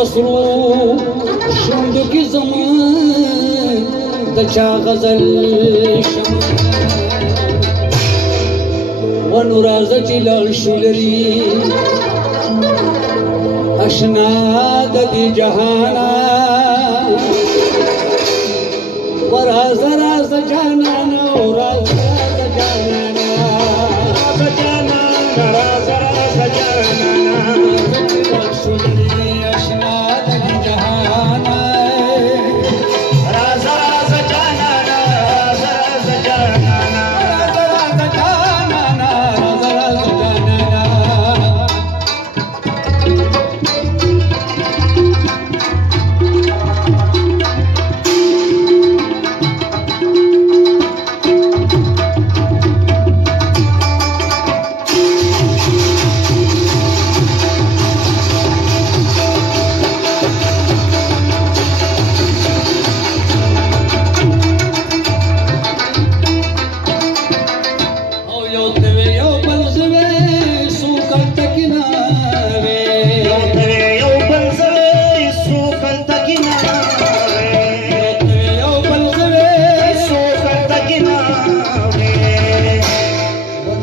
پسرو شوندو کی زمان دچا غزل شما ونو رازه چی لال شولری اشنا د دی جهانا وراز راز جانانا وراز راز جانانا راز جانانا راز راز جانانا شولری اشنا د دی جهانا راز راز جانانا راز راز جانانا راز راز جانانا راز راز جانانا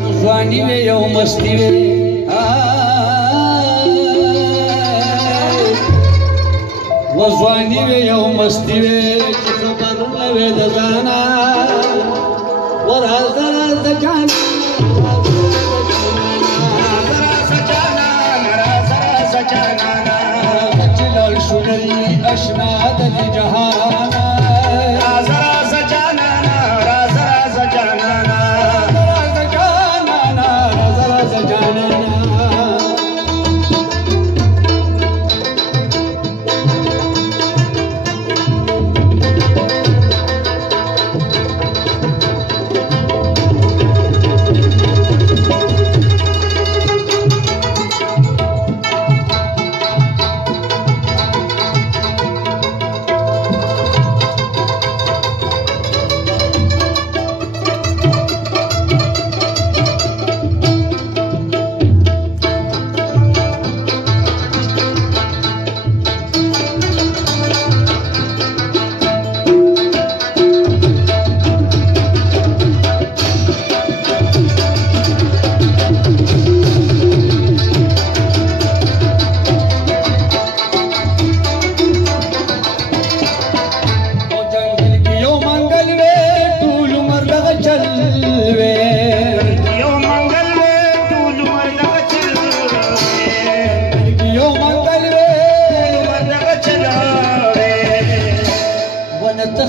وزوانی میں یو مستی وے وزوانی میں یو مستی وے چی خبر نوے دزانا وراز راز جانا راز جانا راز راز جانا چلال شنری اشنا دلی جہانا راز راز جانا راز راز جانا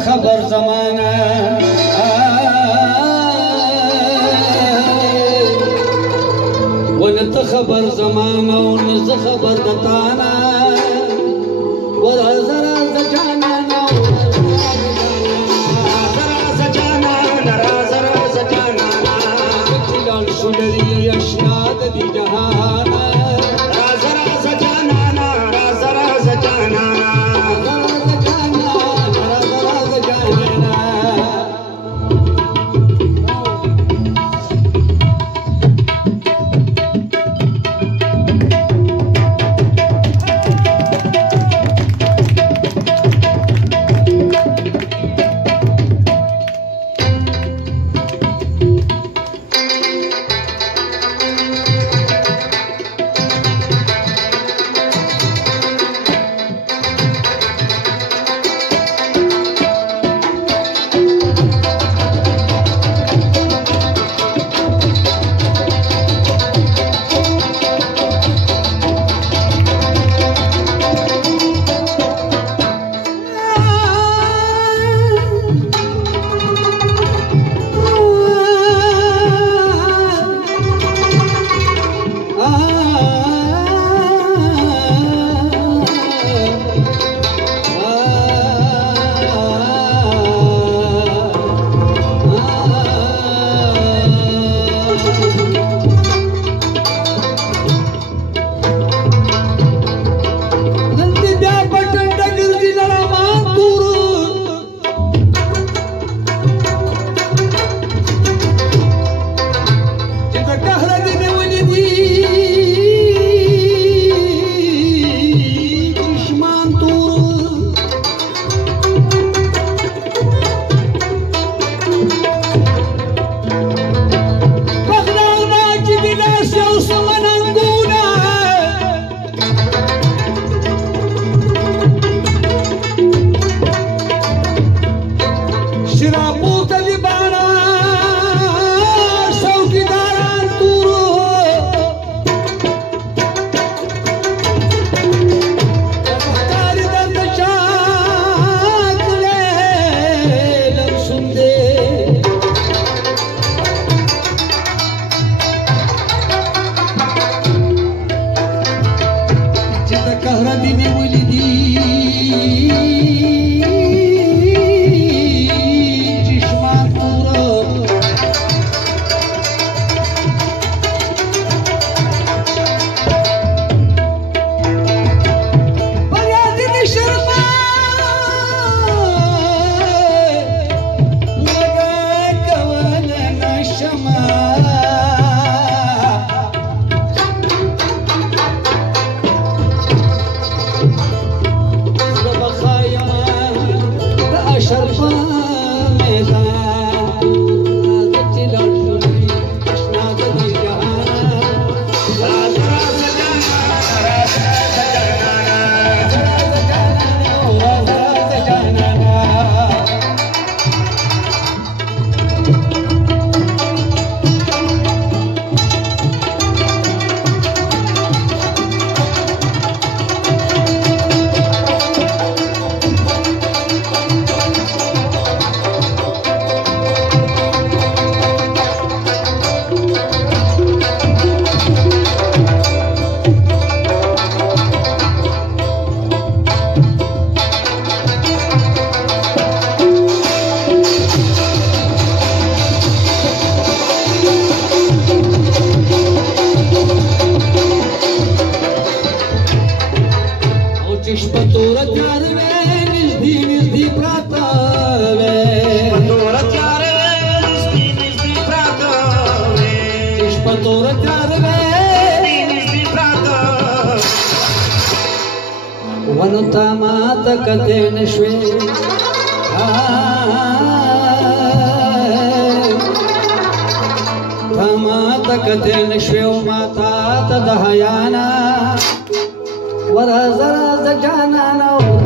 خبر زمانہ ونت خبر زمانہ ونز خبر دتانا وراز راز جانا راز جانا راز راز جانا چلال شولری اشنا دی جہانا راز راز جانا راز راز جانا What a